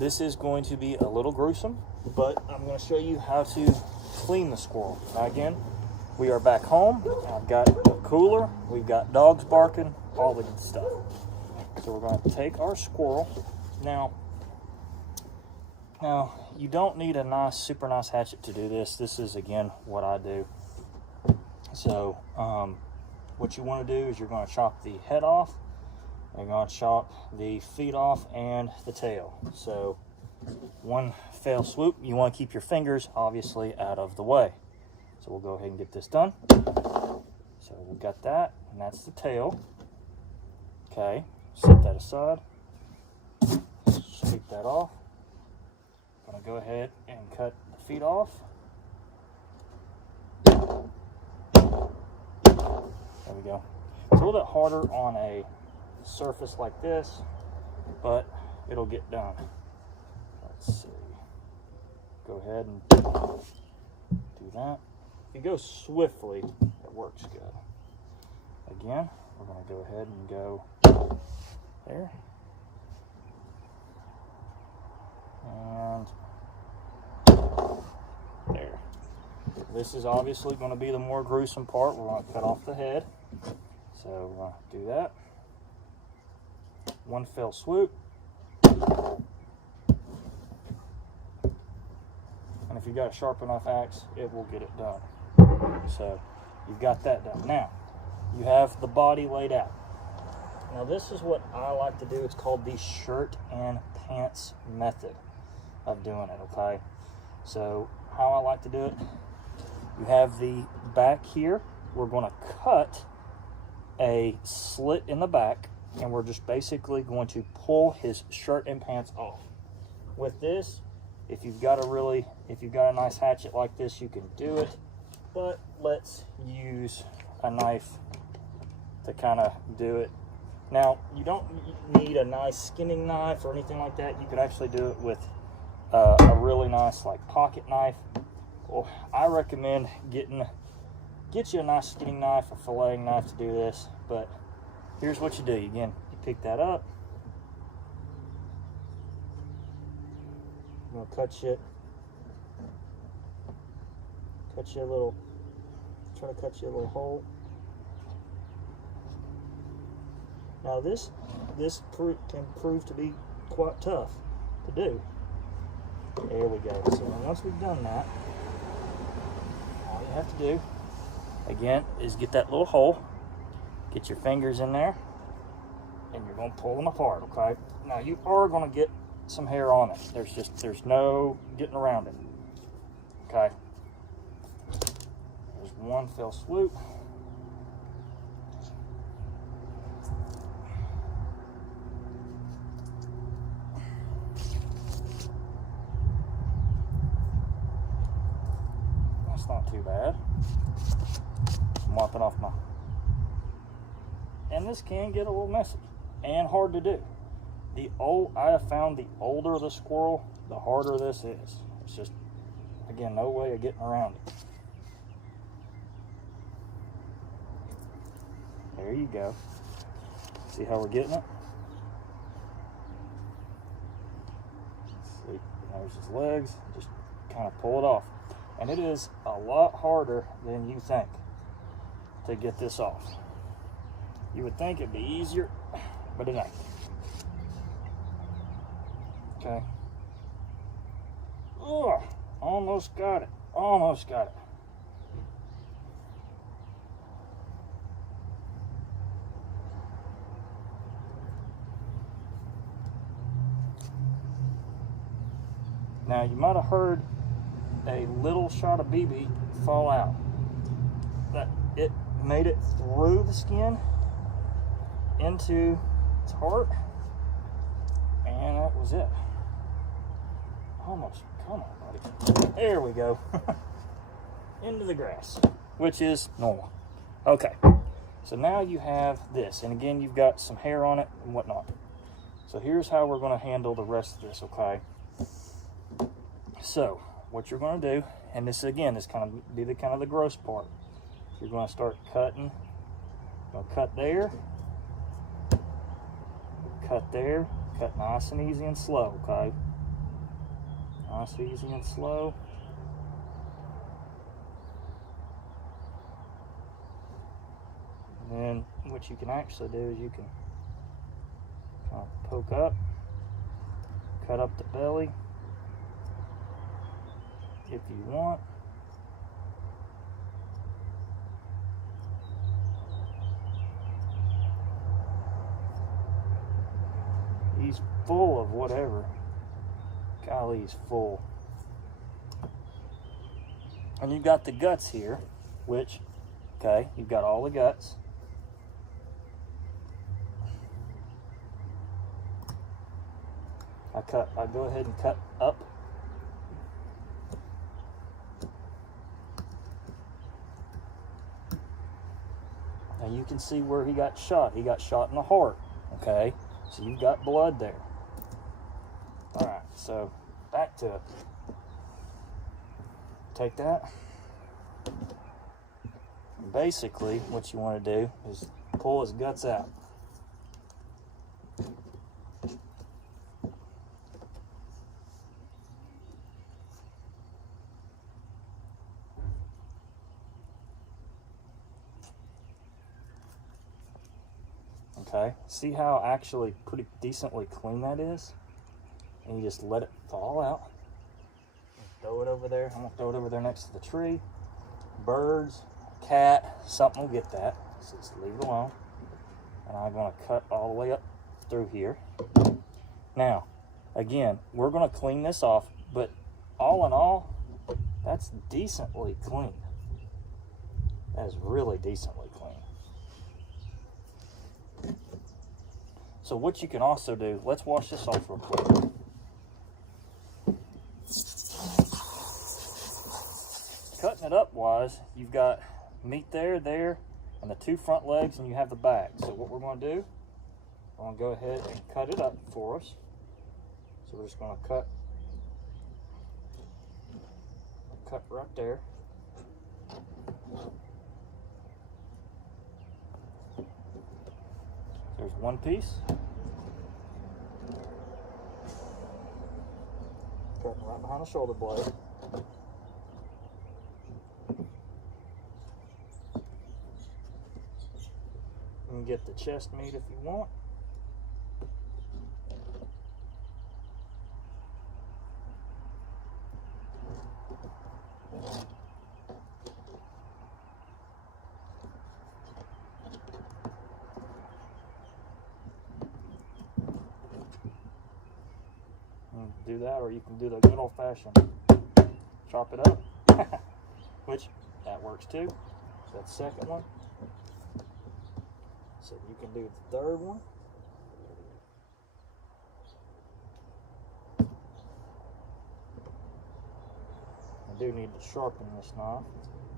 this is going to be a little gruesome, but I'm going to show you how to clean the squirrel. Now again, we are back home. I've got a cooler, we've got dogs barking, all the good stuff. So we're going to take our squirrel. Now you don't need a super nice hatchet to do this. This is, again, what I do. So what you want to do is you're going to chop the head off, you're going to chop the feet off and the tail. So one fell swoop. You want to keep your fingers obviously out of the way. So we'll go ahead and get this done. So we've got that, and that's the tail. Okay, set that aside. Sweep that off. I'm going to go ahead and cut the feet off. There we go. It's a little bit harder on a surface like this, but it'll get done. Let's see. Go ahead and do that. If you go swiftly, it works good. Again, we're going to go ahead and go there. And there. This is obviously going to be the more gruesome part. We're going to cut off the head. So we're going to do that. One fell swoop. And if you've got a sharp enough axe, it will get it done. So you've got that done. Now, you have the body laid out. Now this is what I like to do. It's called the shirt and pants method of doing it, okay? So how I like to do it, you have the back here. We're going to cut a slit in the back, and we're just basically going to pull his shirt and pants off. With this, if you've got a nice hatchet like this, you can do it, but let's use a knife to kind of do it. Now, you don't need a nice skinning knife or anything like that. You could actually do it with a really nice like pocket knife. Well, I recommend get you a nice skinning knife or filleting knife to do this, but here's what you do. Again, you pick that up. I'm gonna cut you a little, try to cut you a little hole. Now this can prove to be quite tough to do. There we go. So once we've done that, all you have to do, again, is get that little hole, get your fingers in there, and you're going to pull them apart, okay? Now you are going to get some hair on it. There's no getting around it, okay? There's one fell swoop. Not too bad. I'm wiping off my, and this can get a little messy and hard to do. I have found the older the squirrel, the harder this is. It's just, again, no way of getting around it. There you go. See how we're getting it? Let's see. There's his legs. Just kind of pull it off. And it is a lot harder than you think to get this off. You would think it'd be easier, but it ain't. Okay. Ugh, almost got it. Almost got it. Now you might have heard a little shot of BB fall out. That it made it through the skin into its heart, and that was it. Almost. Come on, buddy. There we go. Into the grass, which is normal. Okay, so now you have this, and again, you've got some hair on it and whatnot. So here's how we're going to handle the rest of this, okay? So what you're going to do, and this again is kind of be the gross part. You're going to start cutting. You're going to cut there, cut there, cut nice and easy and slow, okay? Nice, easy, and slow. And then what you can actually do is you can kind of poke up, cut up the belly if you want. He's full of whatever. Golly, he's full. And you've got the guts here, which, okay, you've got all the guts. I go ahead and cut up. Now you can see where he got shot. He got shot in the heart, okay? So you've got blood there. All right, so back to it. Take that. And basically, what you want to do is pull his guts out. Okay, see how actually pretty decently clean that is? And you just let it fall out. Throw it over there. I'm gonna throw it over there next to the tree. Birds, cat, something will get that. So just leave it alone. And I'm gonna cut all the way up through here. Now, again, we're gonna clean this off, but all in all, that's decently clean. That is really decently clean. So what you can also do, let's wash this off real quick. Cutting it up wise, you've got meat there, and the two front legs, and you have the back. So what we're going to do, we're going to go ahead and cut it up for us. So we're just going to cut right there. There's one piece. Cutting right behind the shoulder blade. You can get the chest meat if you want. Do that, or you can do the good old-fashioned chop it up, which that works too. So that's the second one. So you can do the third one. I do need to sharpen this knife.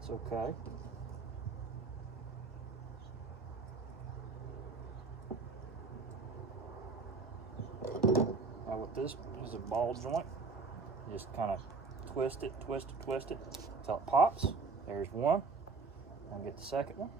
It's okay. Now with this is a ball joint. You just kind of twist it until it pops. There's one. I'll get the second one.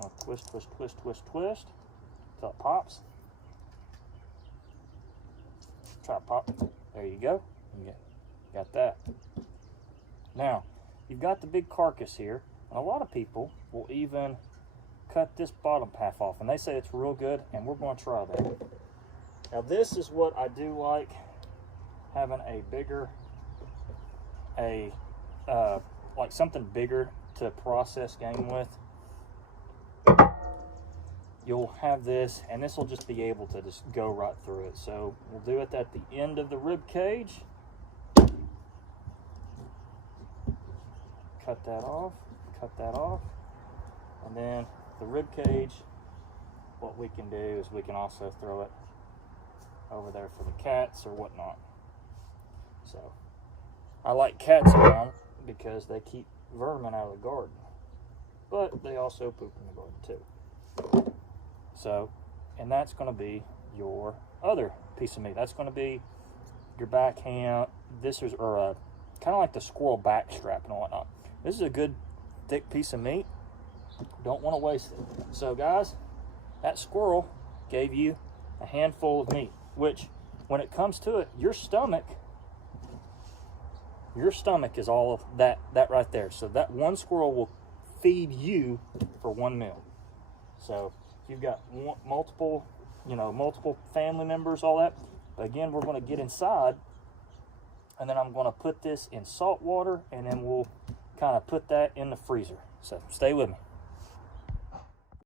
I'll twist until it pops. Try to pop. There you go. You got that. Now, you've got the big carcass here, and a lot of people will even cut this bottom half off, and they say it's real good, and we're going to try that. Now, this is what I do like, having a bigger, like something bigger to process game with. You'll have this, and this will just be able to just go right through it. So we'll do it at the end of the rib cage. Cut that off, and then the rib cage, what we can do is we can also throw it over there for the cats or whatnot. So I like cats around because they keep vermin out of the garden, but they also poop in the garden too. So, and that's going to be your other piece of meat. That's going to be your back ham. This is, or kind of like the squirrel back strap and whatnot. This is a good thick piece of meat. Don't want to waste it. So guys, that squirrel gave you a handful of meat, which when it comes to it, your stomach is all of that right there. So that one squirrel will feed you for one meal. So if you've got multiple family members, all that. But again, we're going to get inside, and then I'm going to put this in salt water, and then we'll kind of put that in the freezer. So stay with me.